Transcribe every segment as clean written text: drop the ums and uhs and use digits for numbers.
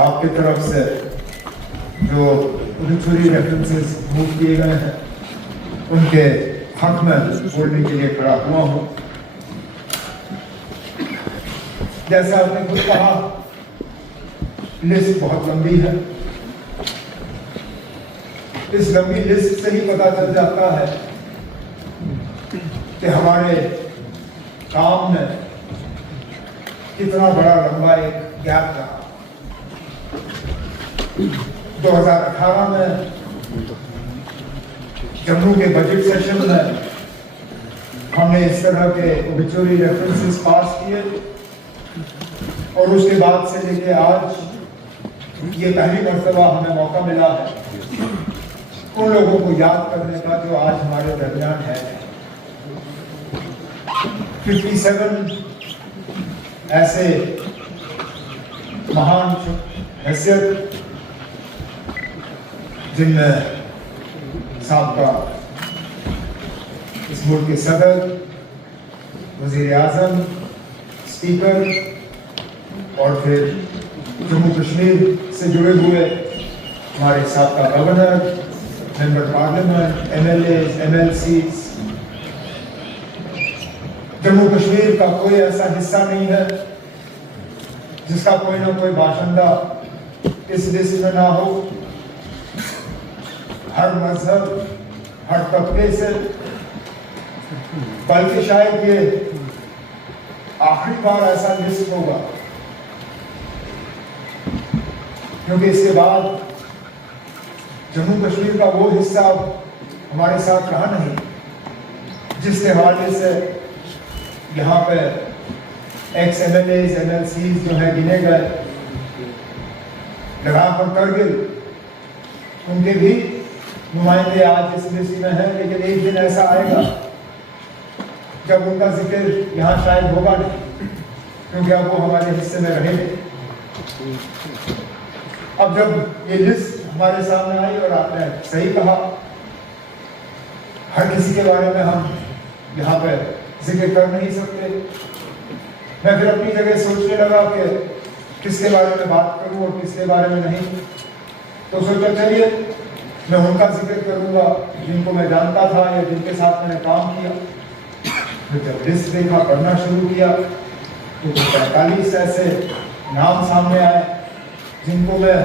आपकी तरफ से जो ओबिचुरी रेफरेंसेस मूव किए गए हैं उनके हक में बोलने के लिए खड़ा हुआ हूँ। जैसा आपने खुद कहा, लिस्ट बहुत लंबी है। इस लंबी लिस्ट से ही पता चल जाता है कि हमारे काम में कितना बड़ा लंबा एक गैप रहा। 2018 में जम्मू के बजट सेशन में हमने इस तरह के ओबिचुरी रेफरेंसेस पास किए और उसके बाद से लेके आज ये पहली मर्तबा हमें मौका मिला है उन लोगों को याद करने का जो आज हमारे दरमियान है। 57 ऐसे महान हैसियत जिनमें साबका इस मुल्क के सदर, वज़ीर आज़म, स्पीकर और फिर जम्मू कश्मीर से जुड़े हुए हमारे साबका governor, member parliament, MLAs, MLCs। Jammu Kashmir का कोई ऐसा हिस्सा नहीं है जिसका कोई ना कोई बाशिंदा इस लिस्ट में ना हो। हर मजहब, हर तबके से, बल्कि शायद ये आखिरी बार ऐसा लिस्ट होगा क्योंकि इसके बाद जम्मू कश्मीर का वो हिस्सा हमारे साथ रहा नहीं जिसके हवाले से यहाँ पे एक्स MLAs, MLCs जो है गिने गए, लगाम और करगिल, उनके भी नुमाइंदे आज इस लिस्ट में हैं। लेकिन एक दिन ऐसा आएगा जब उनका जिक्र यहाँ शायद होगा नहीं क्योंकि अब वो हमारे हिस्से में रहेंगे। अब जब ये लिस्ट हमारे सामने आई और आपने सही कहा, हर किसी के बारे में हम यहाँ पे जिक्र कर नहीं सकते। मैं फिर अपनी जगह सोचने लगा कि किसके बारे में बात करूं और किसके बारे में नहीं, तो सोचा चलिए मैं उनका जिक्र करूंगा जिनको मैं जानता था या जिनके साथ मैंने काम किया। फिर जब लिस्ट देखा, पढ़ना शुरू किया तो 45 ऐसे नाम सामने आए जिनको मैं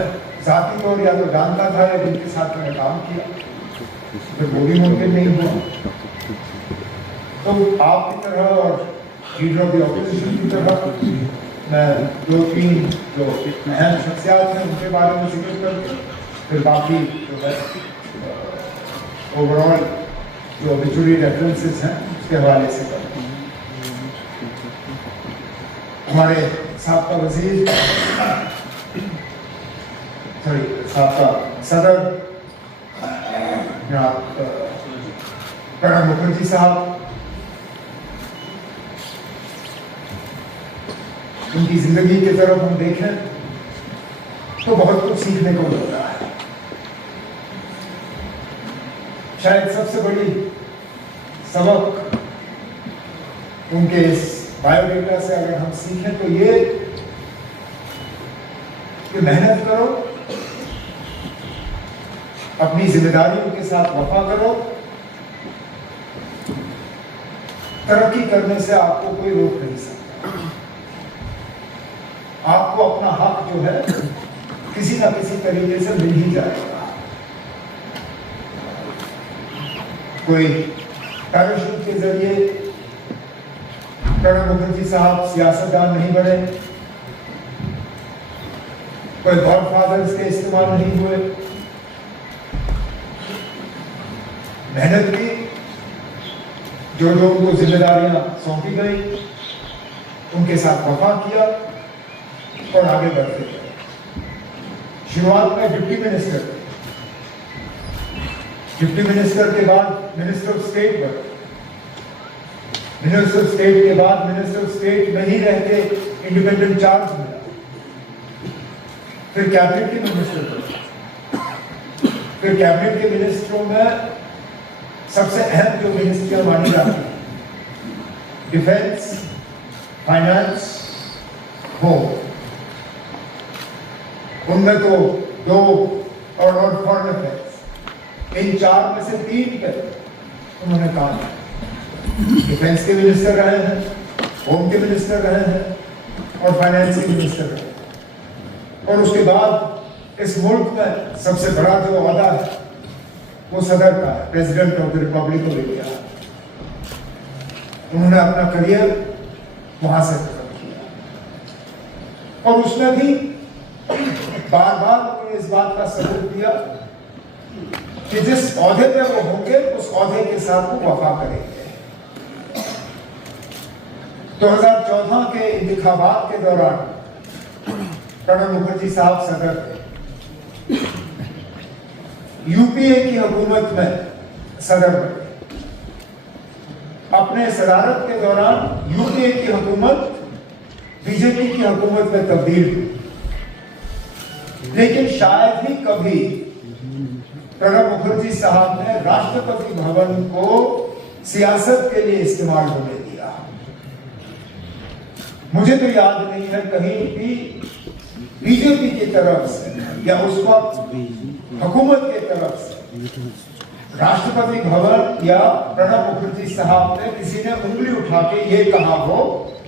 जाती तौर या तो जानता था या जिनके साथ मैंने काम किया। फिर वो भी मुमकिन नहीं हुआ। तो आपकी तरह और लीडर ऑफ द ऑपोजिशन की तरह मैं 2-3 जो अहम शख्सियात हैं उनके बारे में जिक्र करके फिर बाकी जो है ओवरऑल जो ओबिचुरी रेफरेंसेस हैं उसके हवाले से करते हैं। हमारे साबका वजीर साबका सदर प्रणब मुखर्जी साहब, उनकी जिंदगी की तरफ हम देखें तो बहुत कुछ सीखने को मिलता है। शायद सबसे बड़ी सबक उनके इस बायोडेटा से अगर हम सीखें तो ये कि मेहनत करो, अपनी जिम्मेदारियों के साथ वफा करो, तरक्की करने से आपको कोई रोक नहीं सकता। आपको अपना हक जो है किसी ना किसी तरीके से मिल ही जाएगा। कोई पैराशूट के जरिए प्रणब मुखर्जी साहब सियासतदान नहीं बने, कोई गॉडफादर्स के इस्तेमाल नहीं हुए। मेहनत की, जो जो उनको जिम्मेदारियां सौंपी गई उनके साथ वफा किया और आगे बढ़ते गए। शुरुआत में डिप्टी मिनिस्टर के बाद मिनिस्टर ऑफ स्टेट बने, मिनिस्टर ऑफ स्टेट के बाद मिनिस्टर ऑफ स्टेट में ही रहते इंडिपेंडेंट चार्ज मिला, फिर कैबिनेट के मिनिस्टर बने। फिर कैबिनेट के मिनिस्टरों में सबसे अहम जो मिनिस्ट्रियां मानी जाती हैं, डिफेंस, फाइनेंस, होम। उनमें तो 2 और फॉरेन अफेयर्स, इन 4 में से 3 पे उन्होंने काम किया। डिफेंस के मिनिस्टर रहे हैं, होम के मिनिस्टर रहे हैं और फाइनेंस के मिनिस्टर रहे हैं। और उसके बाद इस मुल्क में सबसे बड़ा जो ओहदा है वो सदर का है, president of the Republic of India. उन्होंने अपना करियर वहां से खत्म किया और उसमें भी बार बार उन्होंने इस बात का सबूत दिया कि जिस ओहदे पे वो होंगे उस ओहदे के साथ वो वफा करेंगे। 2014 के इंतखाबात के दौरान प्रणब मुखर्जी साहब सदर थे, यूपीए की हुकूमत में सदर बने। अपने सदारत के दौरान यूपीए की हुकूमत बीजेपी की हुकूमत में तब्दील हुई, लेकिन शायद ही कभी प्रणब मुखर्जी साहब ने राष्ट्रपति भवन को सियासत के लिए इस्तेमाल होने दिया। मुझे तो याद नहीं है कहीं भी बीजेपी की तरफ से या उस वक्त हुकूमत की तरफ से राष्ट्रपति भवन या प्रणब मुखर्जी साहब ने किसी ने उंगली उठा के ये कहा हो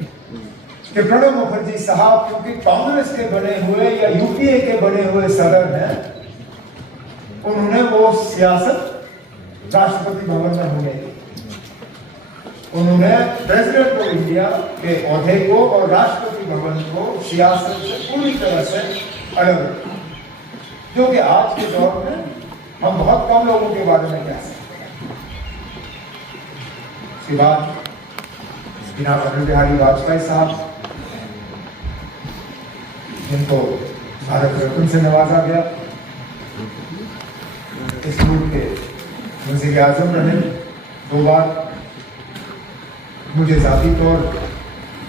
कि प्रणब मुखर्जी साहब क्योंकि कांग्रेस के बने हुए या यूपीए के बने हुए सदर हैं, उन्होंने वो सियासत राष्ट्रपति भवन में होने दी। उन्होंने प्रेसिडेंट ऑफ इंडिया के ओहदे को और राष्ट्रपति भवन को सियासत से पूरी तरह से अलग रखा, जो कि आज के दौर में हम बहुत कम लोगों के बारे में कह सकते हैं। उसके बाद जनाब अटल बिहारी वाजपेयी साहब, जिनको भारत रत्न से नवाजा गया, इस मुल्क के वज़ीर आज़म रहे 2 बार। मुझे ज़ाती तौर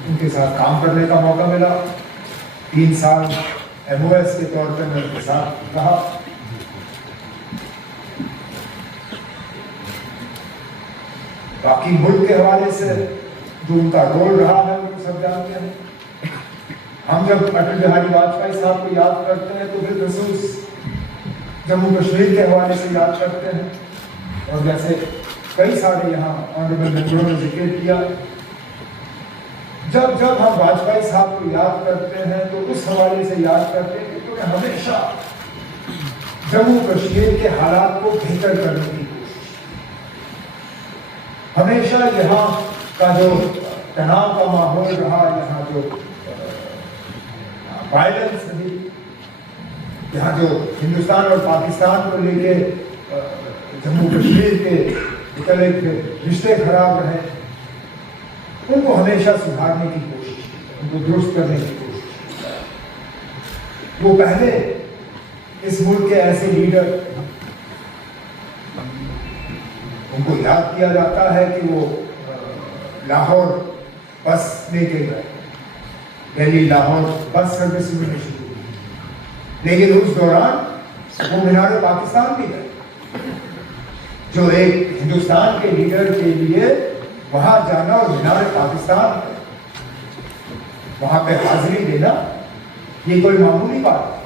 उनके साथ काम करने का मौका मिला। 3 साल MOS के तौर पर मैं उनके साथ रहा। बाकी मुल्क के हवाले से जो उनका रोल रहा है वो सब जानते हैं। हम जब अटल बिहारी वाजपेयी साहब को याद करते हैं तो फिर खसूस जम्मू कश्मीर के हवाले से याद करते हैं, और जैसे कई सारे यहाँ ऑनरेबल मेंबरों ने जिक्र किया, जब जब हम वाजपेयी साहब को याद करते हैं तो उस हवाले से याद करते हैं कि उन्होंने हमेशा जम्मू कश्मीर के हालात को बेहतर करने की कोशिश, हमेशा यहाँ का जो तनाव का माहौल रहा, यहाँ जो वायलेंस रही, यहाँ जो हिंदुस्तान और पाकिस्तान को लेके जम्मू कश्मीर के मुतालिक रिश्ते खराब रहे, उनको हमेशा सुधारने की कोशिश, उनको दुरुस्त करने की कोशिश। वो पहले इस मुल्क के ऐसे लीडर, उनको याद किया जाता है कि वो लाहौर बस लेके गए, दिल्ली लाहौर बस सर्विस में शुरू हुई, लेकिन उस दौरान वो मीनार पाकिस्तान भी गए, जो एक हिंदुस्तान के लीडर के लिए वहां जाना और मीनार पाकिस्तान वहां पे हाजिरी देना ये कोई मामूली बात है।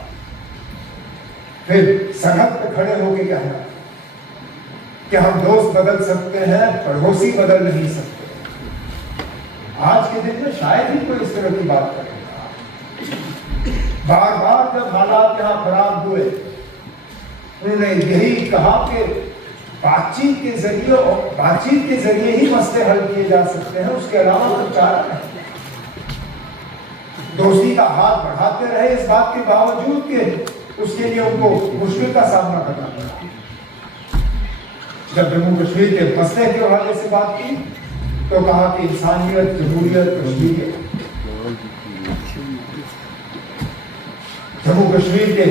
फिर सरहद पे खड़े होकर कहना कि हम दोस्त बदल सकते हैं, पड़ोसी बदल नहीं सकते। आज के दिन में शायद ही कोई इस तरह की बात करेगा। बार बार जब हालात यहाँ खराब हुए, उन्होंने यही कहा कि बातचीत के जरिए ही मसले हल किए जा सकते हैं, उसके अलावा कोई चारा नहीं। दोस्ती का हाथ बढ़ाते रहे, इस बात के बावजूद के उसके लिए उनको मुश्किल का सामना करना पड़ा। जब जम्मू कश्मीर के मसले के हवाले से बात की तो कहा कि इंसानियत, जमहूरियत, कश्मीरियत। जम्मू कश्मीर के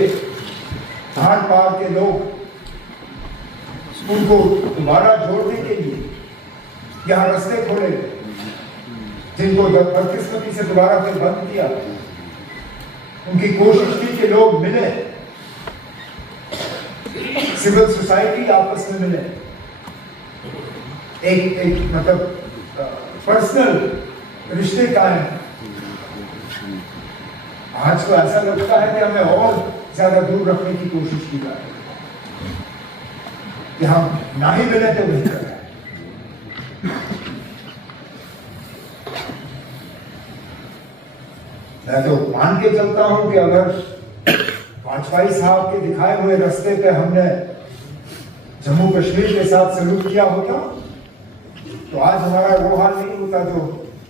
आर पार के लोग, उनको दोबारा जोड़ने के लिए यहाँ रास्ते खोले गए, जिनको बदकिस्मती से दोबारा फिर बंद किया। उनकी कोशिश थी कि लोग मिले, सिविल सोसाइटी आपस में मिले, एक मतलब पर्सनल रिश्ते कायम। आज तो ऐसा लगता है कि हमें और ज्यादा दूर रखने की कोशिश की जा रही है कि हम ना ही मिले तो नहीं करें। मैं तो मान के चलता हूं कि अगर वाजपेयी साहब के दिखाए हुए रास्ते पे हमने जम्मू कश्मीर के साथ सलूक किया होता तो आज हमारा वो हाल नहीं होता जो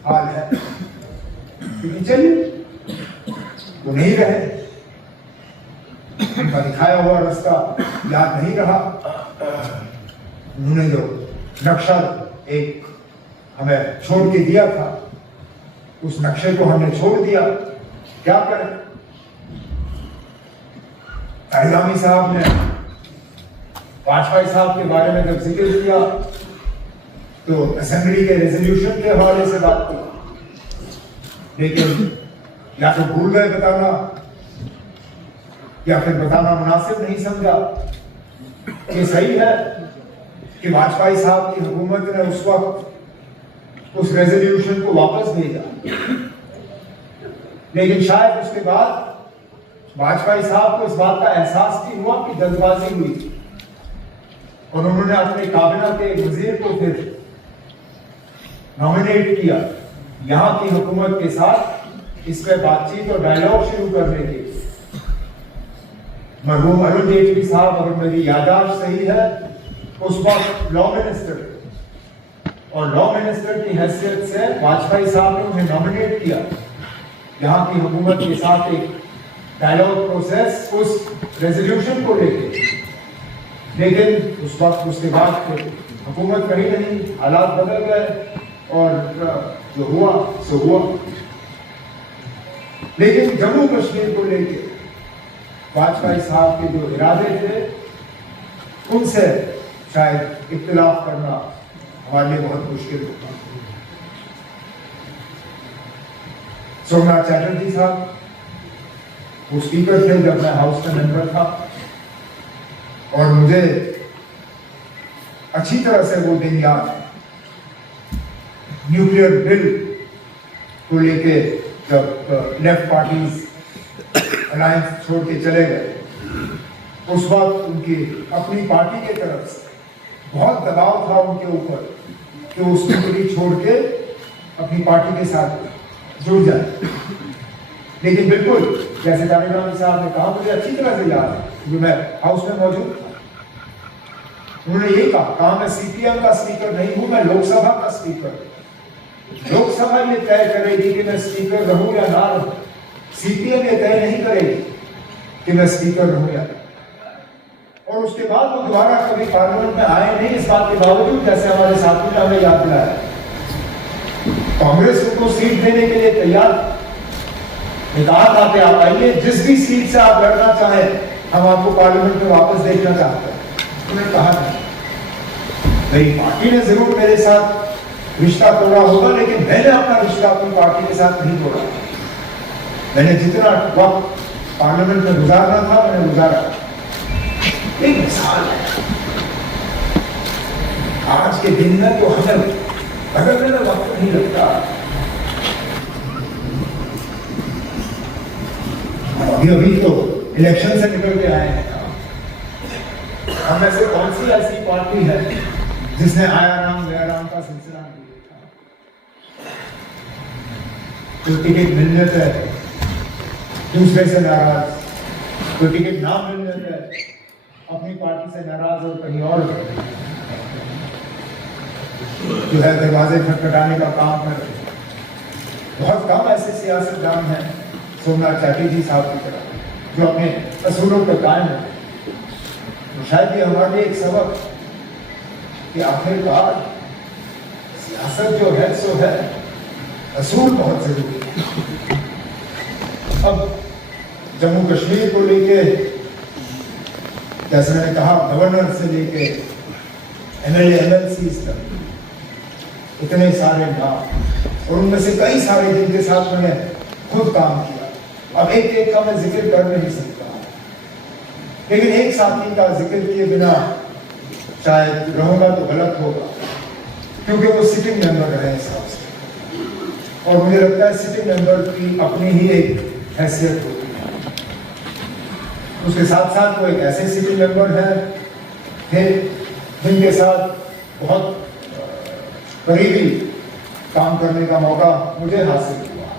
हाल है। क्योंकि चलिए वो नहीं रहे, उनका दिखाया हुआ रास्ता याद नहीं रहा। उन्होंने जो नक्शा एक हमें छोड़ के दिया था उस नक्शे को हमने छोड़ दिया। क्या करें? तारिगामी साहब ने वाजपेयी साहब के बारे में जब जिक्र किया तो असेंबली के रेजोल्यूशन के हवाले से बात की, लेकिन या तो भूल गए बताना या फिर बताना मुनासिब नहीं समझा। ये सही है कि वाजपेयी साहब की हुकूमत ने उस वक्त उस रेजोल्यूशन को वापस भेजा, लेकिन शायद उसके बाद वाजपेयी साहब को इस बात का एहसास भी हुआ कि जल्दबाजी हुई थी और उन्होंने अपने काबिना के वजीर को फिर नॉमिनेट किया यहां की हुकूमत के साथ इस पे बातचीत और डायलॉग शुरू करने के लिए। मरहूम अरुण जेटली साहब, अगर मेरी याददाश्त सही है, उस वक्त लॉ मिनिस्टर और लॉ मिनिस्टर की हैसियत से वाजपेयी साहब ने उन्हें नॉमिनेट किया यहाँ की हुकूमत के साथ एक डायलॉग प्रोसेस उस रेजोल्यूशन को लेकर। लेकिन उस वक्त उसके बाद फिर हुकूमत कहीं नहीं, हालात बदल गए और जो हुआ सो हुआ। लेकिन जम्मू कश्मीर को लेकर वाजपेयी साहब के जो इरादे थे उनसे शायद इख्तिलाफ करना हमारे लिए बहुत मुश्किल होता। सोमनाथ चैटर्जी साहब वो स्पीकर थे जब मैं हाउस का मेंबर था और मुझे अच्छी तरह से वो दिन याद है। न्यूक्लियर बिल को लेके जब लेफ्ट पार्टीज अलायंस छोड़ के चले गए, उस वक्त उनकी अपनी पार्टी के तरफ से बहुत दबाव था उनके ऊपर कि उस न्यूक्लियर छोड़ के अपनी पार्टी के साथ जुड़ जाए। लेकिन बिल्कुल जैसे तारिगामी साहब ने कहा, मुझे अच्छी तरह से याद है क्योंकि मैं हाउस में मौजूद था। उन्होंने ये कहा मैं सीपीएम का स्पीकर नहीं हूं, मैं लोकसभा का स्पीकर। लोकसभा ये तय करेगी कि मैं स्पीकर रहूं या ना रहूं, सीपीएम ये तय नहीं करेगी कि मैं स्पीकर रहूं या। और उसके बाद वो दोबारा कभी पार्लियामेंट में आए नहीं, इस बात के बावजूद जैसे हमारे साथी ने हमें याद दिलाया कांग्रेस उनको सीट देने के लिए तैयार कहा था कि आप आइए, जिस भी सीट से आप लड़ना चाहें हम आपको पार्लियामेंट में वापस देखना चाहते हैं। उन्होंने कहा नहीं, मेरी पार्टी ने जरूर मेरे साथ रिश्ता तोड़ा होगा, लेकिन मैंने अपना रिश्ता अपनी पार्टी के साथ नहीं तोड़ा। मैंने जितना वक्त पार्लियामेंट में गुजारना था मैंने गुजारा। एक मिसाल है, आज के दिन में तो हमें बदलने में वक्त नहीं लगता। अभी तो इलेक्शन से निकल के आए हैं। हम में से कौन सी ऐसी पार्टी है जिसने आया राम गया राम का सिलसिला नहीं देखा? कोई टिकट मिलने पे दूसरे से नाराज, कोई टिकट ना मिलने पे अपनी पार्टी से नाराज और कहीं और जो है दरवाजे खटखटाने का काम कर रहे। बहुत कम ऐसे सियासतदान हैं सोमनाथ चैटर्जी साहब की तरह जो अपने असूलों पर कायम है। तो शायद ये हमारे लिए एक सबक कि आखिरकार सियासत जो है सो है, असूल बहुत जरूरी है। अब जम्मू कश्मीर को लेके जैसे मैंने कहा, गवर्नर से लेके एमएलए एमएलसी तक इतने सारे नाम और उनमें से कई सारे जिनके साथ मैंने खुद काम किया। अब एक एक का मैं जिक्र कर नहीं सकता, लेकिन एक साथी का जिक्र किए बिना शायद रहूंगा तो गलत होगा, क्योंकि वो सिटिंग मेंबर रहे हिसाब से। और मुझे लगता है सिटिंग मेंबर की अपनी ही एक हैसियत होती है। उसके साथ साथ वो एक ऐसे सिटी मेंबर थे जिनके साथ बहुत करीबी काम करने का मौका मुझे हासिल हुआ।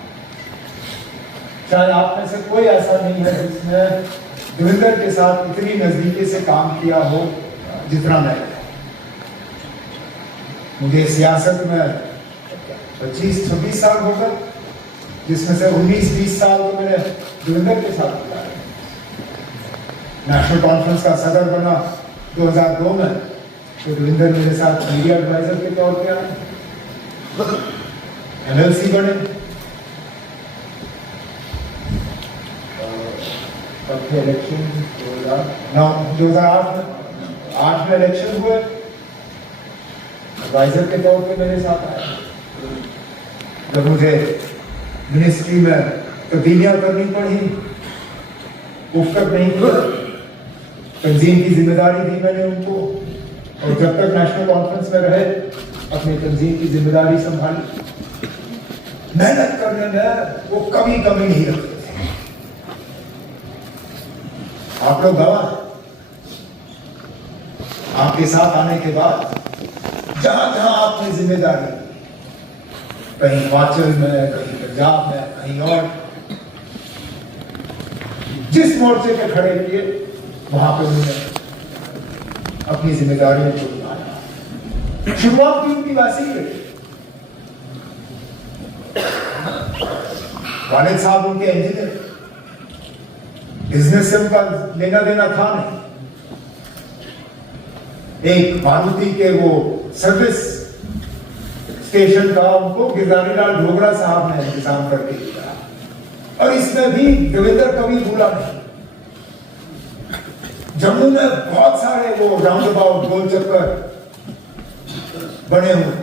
शायद आप में से कोई ऐसा नहीं है जिसने देवेंद्र के साथ इतनी नजदीकी से काम किया हो जितना मैंने। मुझे सियासत में 25-26 साल हो गए, जिसमें से 19-20 साल तो मैंने देवेंद्र के साथ बिताए। नेशनल कॉन्फ्रेंस का सदर बना 2002 में, तो देवेंद्र मेरे साथ मीडिया एडवाइजर के तौर पे आए। MLC बने, इलेक्शन 2008 में इलेक्शन हुए, एडवाइजर के तौर पे मेरे साथ आए। जब मुझे मिनिस्ट्री में तब्दीलियां करनी पड़ी, उफ्कत नहीं किया, तंजीम की जिम्मेदारी दी मैंने उनको, और जब तक नेशनल कॉन्फ्रेंस में रहे अपनी तंजीम की जिम्मेदारी संभाली। मेहनत करने में वो कभी नहीं रखते थे। आप लोग गवाह, आपके साथ आने के बाद जहां जहां आपने जिम्मेदारी, कहीं हिमाचल में, कहीं पंजाब में, कहीं और, जिस मोर्चे पे खड़े किए वहां पे उन्होंने अपनी जिम्मेदारियों को निभाया। शुरुआत भी उनकी वैसी ही रही। वालिद साहब उनके इंजीनियर, बिजनेस से उनका लेना देना था नहीं। एक मारुति के वो सर्विस स्टेशन का उनको गिरधारी लाल ढोगरा साहब ने इंतजाम करके दिया, और इसमें भी देवेंद्र कभी भूला नहीं। जम्मू में बहुत सारे वो राउंड अबाउट गोल चक्कर बने हुए,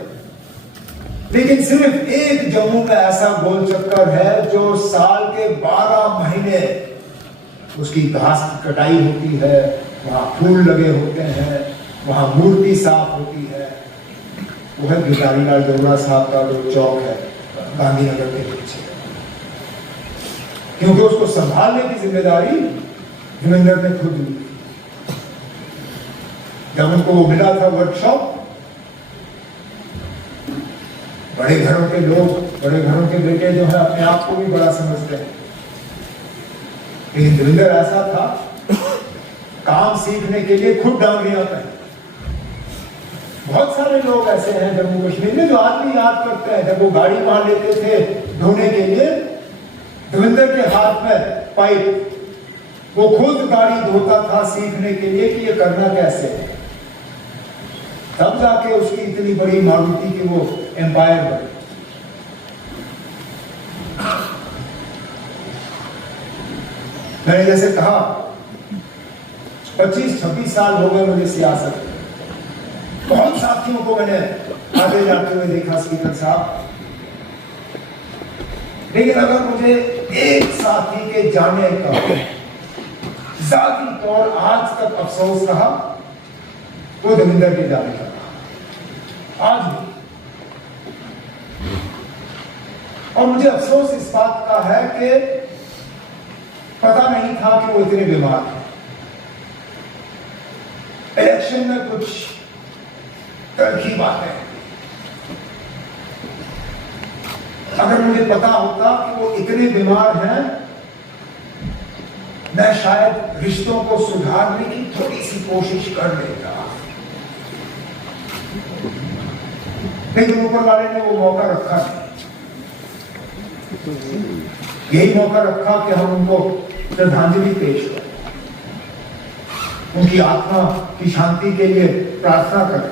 लेकिन सिर्फ एक जम्मू में ऐसा गोल चक्कर है जो साल के 12 महीने उसकी घास की कटाई होती है, वहां फूल लगे होते हैं, वहां मूर्ति साफ होती है। वो है गिरधारी लाल ढोगरा साहब का जो चौक है गांधीनगर के पीछे, क्योंकि उसको संभालने की जिम्मेदारी देवेंद्र ने खुद ली। जब उनको मिला था वर्कशॉप, बड़े घरों के लोग, बड़े घरों के बेटे जो है अपने आप को भी बड़ा समझते हैं, लेकिन देवेंद्र ऐसा था, काम सीखने के लिए खुद डांगरियां पे। बहुत सारे लोग ऐसे हैं जम्मू कश्मीर में जो आज भी याद करते हैं, जब वो गाड़ी वहां लेते थे धोने के लिए, देवेंद्र के हाथ में पाइप, वो खुद गाड़ी धोता था सीखने के लिए कि ये करना कैसे है। तब जाके उसकी इतनी बड़ी मारुति की वो एम्पायर बनी। मैंने जैसे कहा 25-26 साल हो गए मुझे सियासत में। बहुत साथियों को मैंने आगे जाते हुए देखा स्पीकर साहब, लेकिन अगर मुझे एक साथी के जाने का जाती तौर आज तक अफसोस रहा, वो देवेंद्र के जाने का आज भी। और मुझे अफसोस इस बात का है कि पता नहीं था कि वो इतने बीमार हैं। इलेक्शन में कुछ तलखी बातें, अगर मुझे पता होता कि वो इतने बीमार हैं, मैं शायद रिश्तों को सुधारने की थोड़ी सी कोशिश कर लेता, लेकिन ऊपर वाले ने वो मौका रखा नहीं। यही मौका रखा कि हम उनको श्रद्धांजलि पेश करें, उनकी आत्मा की शांति के लिए प्रार्थना करें।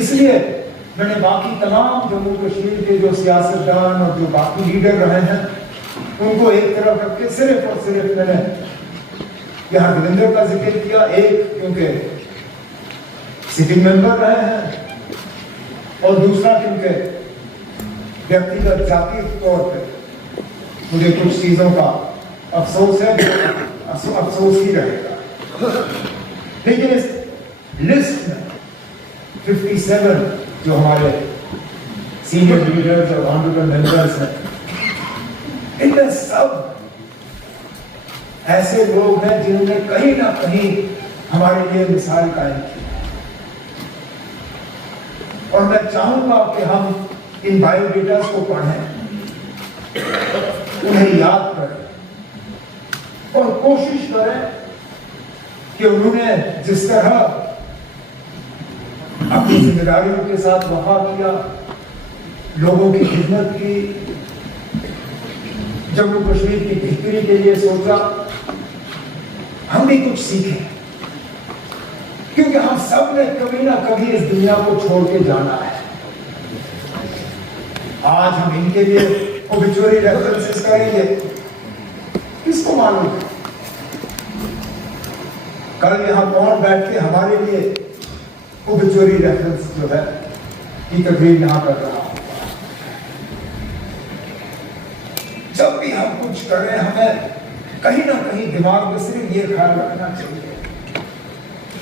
इसलिए मैंने बाकी तमाम जम्मू कश्मीर के जो सियासतदान और जो बाकी लीडर रहे हैं उनको एक तरफ रख के सिर्फ और सिर्फ मैंने यहाँ देवेंद्र का जिक्र किया। एक क्योंकि सिटिंग मेंबर रहे हैं, और दूसरा क्योंकि व्यक्तिगत जातीय तौर पे मुझे कुछ चीजों का अफसोस है, अफसोस ही रहेगा। लेकिन इस लिस्ट में 57 जो हमारे सीनियर लीडर्स और ऑनरेबल मेंबर्स हैं, इनमें सब ऐसे लोग हैं जिन्होंने कहीं ना कहीं हमारे लिए मिसाल कायम की। और मैं चाहूंगा कि हम इन बायोडेटास को पढ़ें, उन्हें याद करें और कोशिश करें कि उन्होंने जिस तरह अपनी जिम्मेदारियों के साथ वफा किया, लोगों की खिदमत की, जम्मू कश्मीर की बेहतरी के लिए सोचा, हम भी कुछ सीखें, क्योंकि हम सब ने कभी ना कभी इस दुनिया को छोड़ के जाना है। आज हम इनके लिए ओबिचुअरी रेफरेंसेस करेंगे, किसको मालूम है कल यहां कौन बैठ के हमारे लिए ओबिचुअरी रेफरेंस जो है की तकरीर यहां कर रहा है। जब भी हम कुछ करें, हमें कहीं ना कहीं दिमाग में सिर्फ ये ख्याल रखना चाहिए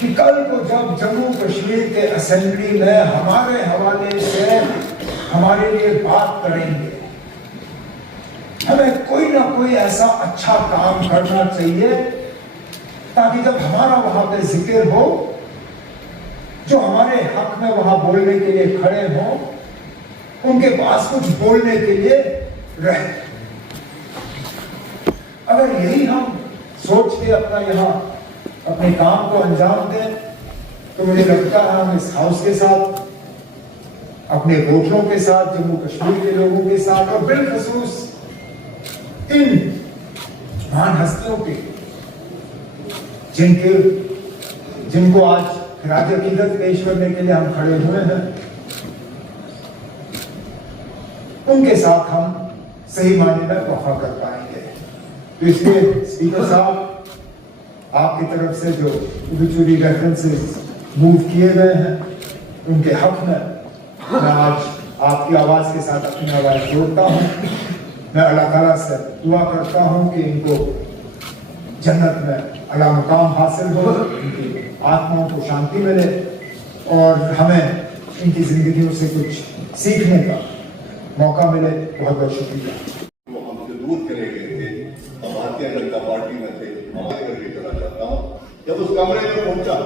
कि कल को जब जम्मू कश्मीर के असेंबली में हमारे हवाले से हमारे लिए बात करेंगे, हमें कोई ना कोई ऐसा अच्छा काम करना चाहिए ताकि जब हमारा वहां पे जिक्र हो, जो हमारे हक में वहां बोलने के लिए खड़े हों, उनके पास कुछ बोलने के लिए रहे। अगर यही हम सोच के अपना यहाँ अपने काम को अंजाम दें, तो मुझे लगता है हम इस हाउस के साथ, अपने वोटरों के साथ, जम्मू कश्मीर के लोगों के साथ और बिलखसूस इन महान हस्तियों के जिनको आज खिराज अकीदत पेश करने के लिए हम खड़े हुए हैं, उनके साथ हम सही मायने में वफा कर पाएंगे। तो इसलिए स्पीकर साहब, आपकी तरफ से जो ओबिचुअरी रेफरेंसेस मूव किए गए हैं, उनके हक में मैं आज आपकी आवाज के साथ अपनी आवाज जोड़ता हूं। मैं अल्लाह ताला से दुआ करता हूं कि इनको जन्नत में अला मुकाम हासिल हो, इनकी आत्माओं को शांति मिले और हमें इनकी जिंदगियों से कुछ सीखने का मौका मिले। बहुत बहुत शुक्रिया। वो हमसे दूर चले गए थे, भारतीय जनता पार्टी में थे, हमारे घर लेकर चाहता हूँ। जब उस कमरे में पहुंचा,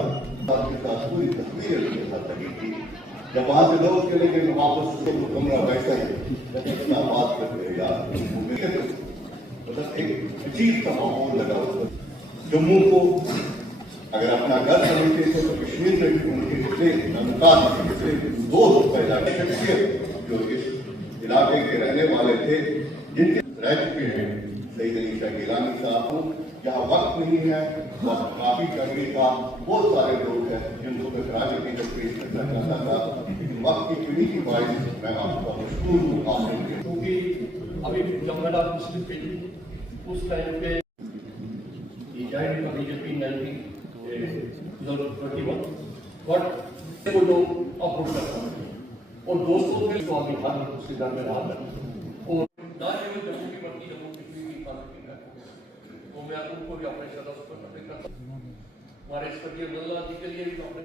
पूरी तस्वीर उनके साथ लगी थी। जब वहां से लोग चले गए, वापस से वो कमरा वैसा ही, इतना बात करते यार, मतलब एक अजीब सा माहौल लगा उसको। जम्मू को अगर अपना घर समझते थे तो कश्मीर में भी उनके पिछले दोस्त पैदा शख्सियत जो इस इलाके के रहने वाले थे, जिनके रह चुके हैं, सईद अली शाह गिलानी साहब को जहाँ वक्त नहीं है, वह काफी करने का बहुत सारे लोग हैं जिनको मैं खराज की पेश करना चाहता था, लेकिन वक्त की कमी की बात मैं आपका मशहूर हूँ आपने, क्योंकि अभी जब मैंने मुस्लिम पे उस टाइम पे ज्वाइन का बीजेपी 1921 बट वो लोग अप्रोच करता है और दोस्तों के तो अभी हर उसके घर में रहा और ना केवल जम्मू की बल्कि जम्मू कश्मीर की खाने है, तो मैं उनको भी अपने सदस्य पर करता हूँ। हमारे स्वर्गीय मल्ला जी के लिए भी अपने